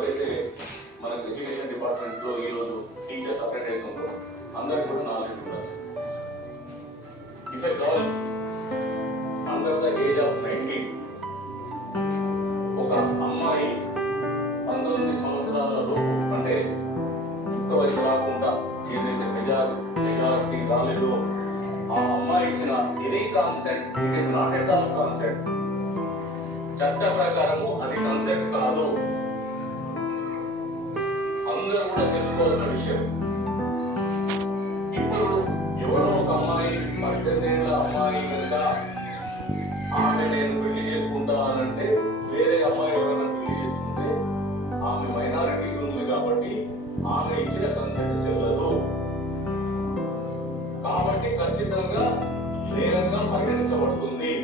ఎవరైతే మనకు ఎడ్యుకేషన్ డిపార్ట్మెంట్లో ఈరోజు టీచర్స్ అప్డేట్ అవుతుందో అందరికి కూడా నాలెడ్జ్ ఉండొచ్చు. If a girl under the age of 19, ఒక అమ్మాయి 19 సంవత్సరాల లోపు, అంటే యుక్త వయసు రాకుండా ఏదైతే మెజారిటీ రాలేదో ఆ అమ్మాయి ఇచ్చిన any consent, it is not at all consent. చట్ట ప్రకారము అది కాన్సెప్ట్ కాదు. అందరూ కూడా తెలుసుకోవాల్సిన విషయం. ఇప్పుడు ఎవరో ఒక అమ్మాయి 18 ఏళ్ల అమ్మాయి కనుక ఆమె నేను పెళ్లి చేసుకుంటా అనంటే, వేరే అమ్మాయి ఎవరైనా పెళ్లి చేసుకుంటే ఆమె మైనారిటీ ఉంది కాబట్టి ఆమె ఇచ్చిన కన్సెంట్ చెల్లదు. కాబట్టి ఖచ్చితంగా నేరంగా పరిగణించబడుతుంది.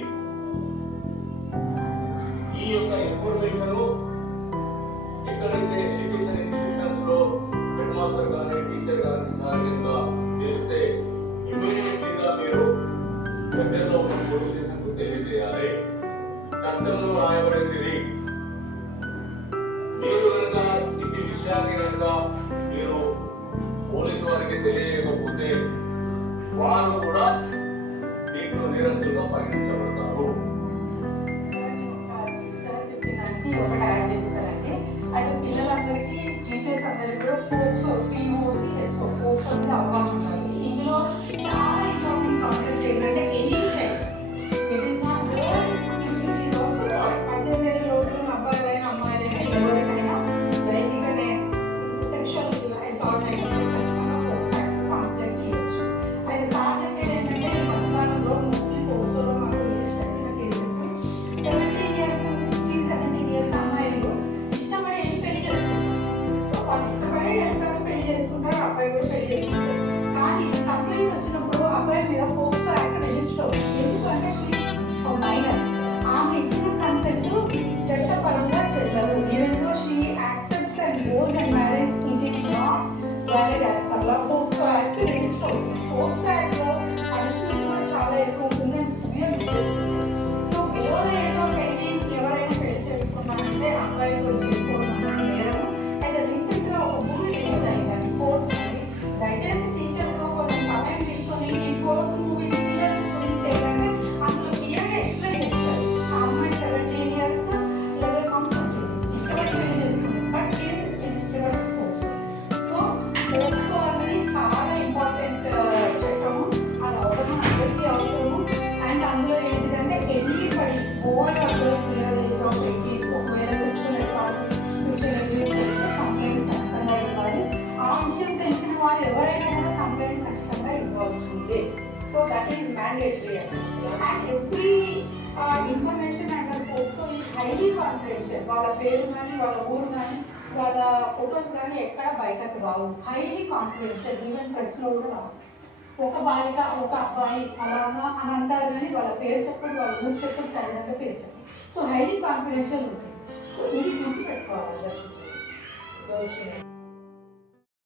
ఈ యొక్క ఇన్ఫర్మేషన్ ఎక్కడైతే ఎడ్యుకేషన్ ఇన్స్టిట్యూషన్స్ లో హెడ్ మాస్టర్ కానీ టీచర్ కానీ తెలిస్తే ఇమ్మీడియట్లీగా మీరు దగ్గరలో ఉన్న పోలీస్ స్టేషన్ కు తెలియజేయాలి. చట్టంలో రాయబడింది. మీరు కనుక ఇట్టి విషయాన్ని కనుక మీరు పోలీసు వారికి తెలియకపోతే వారు కూడా దీంట్లో నేరస్తులుగా పరిగణించబడతారు. ఒకటి యాడ్ చేస్తారంటే, అయితే పిల్లలందరికీ టీచర్స్ అందరికీ కూడా పోక్సో POC పోక్సో మీద అవగాహన ఉండాలి. ఇందులో చాలా ఇంపార్టెంట్ కాన్సెప్ట్ ఏంటంటే any child, it is not it is also 18 ఏళ్ళ లోపల అబ్బాయిలైనా అమ్మాయిలైనా ఎవరికైనా లైంగిక సెక్షువల్ అసాల్ట్ అయితే ఖచ్చితంగా పోక్సో యాక్ట్ కంప్లైంట్ చేయొచ్చు. అయితే సార్ చెప్పేది ఏంటంటే, మధ్యకాలంలో మోస్ట్లీ పోక్సోలో మాకు లిస్ట్ పెట్టిన కేసెస్ 17 years 16-17 years అమ్మాయిలు ఇష్టపడి పెళ్లి చేసుకుంటారు. సో వాళ్ళు ఇష్టపడి వెళ్తారు, పెళ్లి చేసుకుంటారు, అబ్బాయి కూడా పెళ్లి చేసుకుంటారు. కానీ కంప్లైంట్ వచ్చినప్పుడు అబ్బాయి మీద పోక్సో యాక్ట్ రిజిస్టర్ అవుతుంది. ఎందుకంటే మైనర్, ఆమె ఇచ్చిన కన్సెంట్ చట్టపరంగా చెల్లదు. Even though she accepts and goes and marriage, it is not valid as per law. POCSO act register అవుతుంది. పోక్సో యాక్ట్ లో పనిష్మెంట్ కూడా చాలా ఎక్కువ ఉంటుంది అండ్ సివియర్ ఉంటుంది. సో ఎవరైనా పెళ్లి చేసుకున్నారంటే అబ్బాయి కూడా చేసుకోవడం నేరం. అయితే రీసెంట్ గా ఒక మూవీ రిలీజ్ అయిందండి, కోర్ట్ మూవీ. దయచేసి టీచర్స్ కొంచెం సమయం తీసుకొని ఈ కోర్ట్ మూవీ పిల్లలకు చూపిస్తే ఏంటంటే అందులో క్లియర్ గా ఎక్స్ప్లెయిన్ చేస్తారు. ఆ అమ్మాయి 17 years 11 months ఉంటుంది, ఇష్టపడి పెళ్లి చేసుకుంది, but case register POCSO. So POCSO అనేది చాలా ఇంపార్టెంట్ చట్టము. అది అవగాహన అందరికీ అవసరము. అండ్ అందులో ఏంటంటే ఎనీబడి ఓల్డ్ ఒకవేళ సెక్షువల్ అసాల్ట్ సెక్షువల్ అబ్యూస్ అయితే కంప్లైంట్ ఖచ్చితంగా ఇవ్వాలి. ఆ విషయం తెలిసిన వారు ఎవరైనా కూడా కంప్లైంట్ ఖచ్చితంగా ఇవ్వాల్సిందే. So that is mandatory. And every information under POCSO is highly confidential. వాళ్ళ పేరు కానీ వాళ్ళ ఊరు కానీ వాళ్ళ ఫొటోస్ కానీ ఎక్కడ బయటకు రావు. Highly confidential. ఈవెన్ ప్రెస్లో కూడా రావు. ఒక బాలిక ఒక అబ్బాయి అలాగా అని అంటారు కానీ వాళ్ళ పేరు చెప్పండి, వాళ్ళ ఊరు చెప్పండి, తల్లిదండ్రుల పేరు చెప్పండి. సో హైలీ కాన్ఫిడెన్షియల్ ఉంటుంది. సో ఇది గుర్తుపెట్టుకోవాలి.